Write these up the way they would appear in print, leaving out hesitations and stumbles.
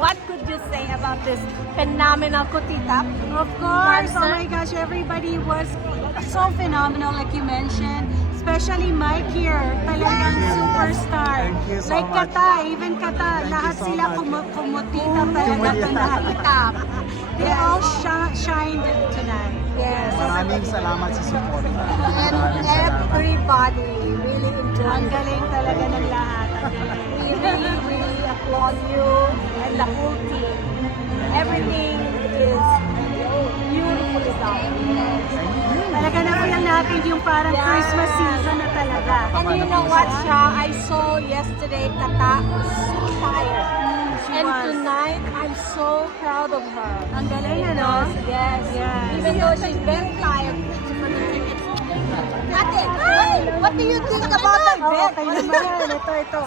what could you say about this phenomenal Kutitap? Of course, oh concert? my gosh, everybody was so phenomenal like you mentioned. Especially Mike here, talagang superstar. Thank you so like much. Kata, even Kata, lahat so sila much. kumutita talaga Kumutita. tonight. They all shined tonight. Yes. Maraming salamat sa support. And everybody really enjoyed Ang it. galing talaga ng lahat. Ang galing. We really applaud you and the whole team. Everything is beautifully done. Talaga na-feel natin yung parang Yeah. Christmas season na talaga. And you know what, Sha? I saw yesterday Kata was so tired. She And was. tonight, I'm so proud of her. Ang galing, ano? Yes. Yes. Even though she's very tired. Ate, what do you think about the Oh, event? kayo naman. Ito.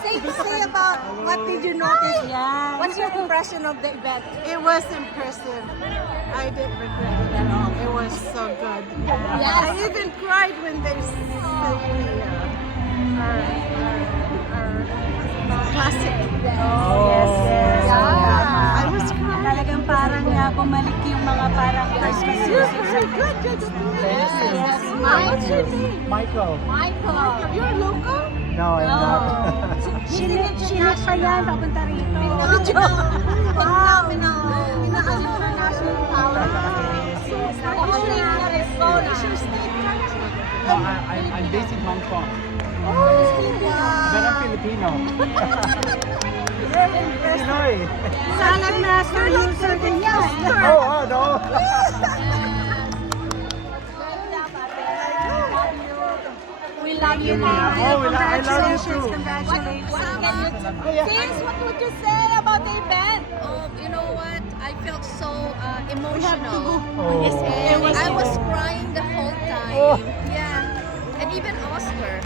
Say about what did you notice? Yan. What's your impression of the event? It was impressive. I didn't regret it at all. It was so good. Yes. I even cried when they sang our classic. Yes. Yeah. I was crying. Talagang parang bumalik yung mga parang Christmas You're season. very good. You're the Yes. What's your name? Michael. Michael. You're local? No, I'm not. Shilit pa yan, papunta rito. Wow. International power. Only in Arizona. No, I'm based in Hong Kong. But I'm Filipino. Pinoy. Salad master user din yan. Oh, no. We love you, Oh, I love you too. Congratulations. Sis, what would you say about the event? Oh, you know what? I felt so emotional. Oh. And I was crying the whole time. Oh. Yeah. And even Oscar.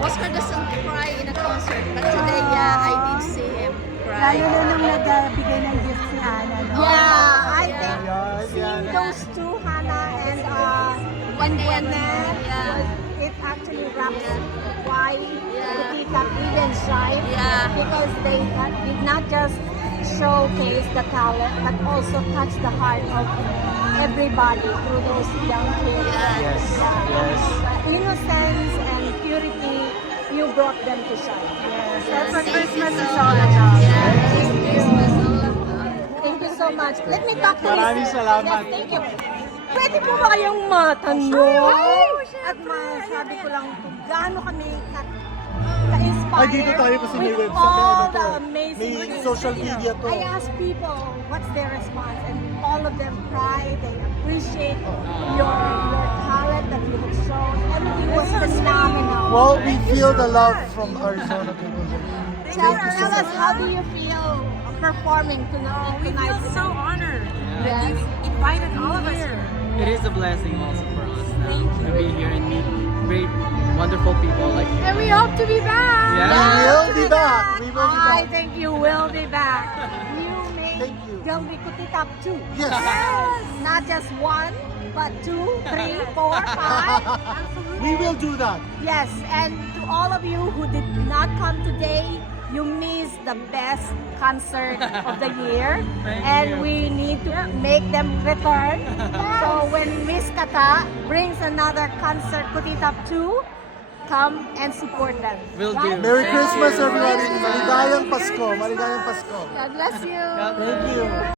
Oscar doesn't cry in a concert, but today, yeah, I did see him cry. Lalo na nung nagbigay ng gift si Hana. No? Yeah, I think Yeah. those two, Hannah and One day, it actually wraps why Yeah. the Kutitap even shine. Yeah. Because they did not just showcase the talent, but also touch the heart of everybody through those young kids. Yes, yes. Innocence and purity, you brought them to shine. That's what Christmas is all about. Thank you so much. Let me talk to you. Maraming salamat. Yes, thank you. Pwede po ba kayong matanong? At masabi ko lang kung gaano kami ka-inspired Ay, dito tayo kasi may with website. all Ano to? the amazing May things. social media to. I asked people what's their response and all of them cry. They appreciate your talent that you have shown. Everything was phenomenal. Well, we feel the love from Arizona people. Tell us, how do you feel performing tonight? We feel so honored that Yes. you invited all of us here. It is a blessing also for us to be here and meet great, wonderful people like you. And we hope to be back. Yeah. We will be back. We will be I back. think you will be back. You may Thank you. There'll be Kutitap too. Yes. Not just one, but 2, 3, 4, 5. We will do that. Yes, and to all of you who did not come today, you missed the best concert of the year. Thank And you. we need to make them return. So when Miss Kata brings another concert, Kutitap 2, come and support them. Will Right? do. Merry Christmas, everybody. Maligayang Pasko. Maligayang Pasko. God bless you. God bless Thank you.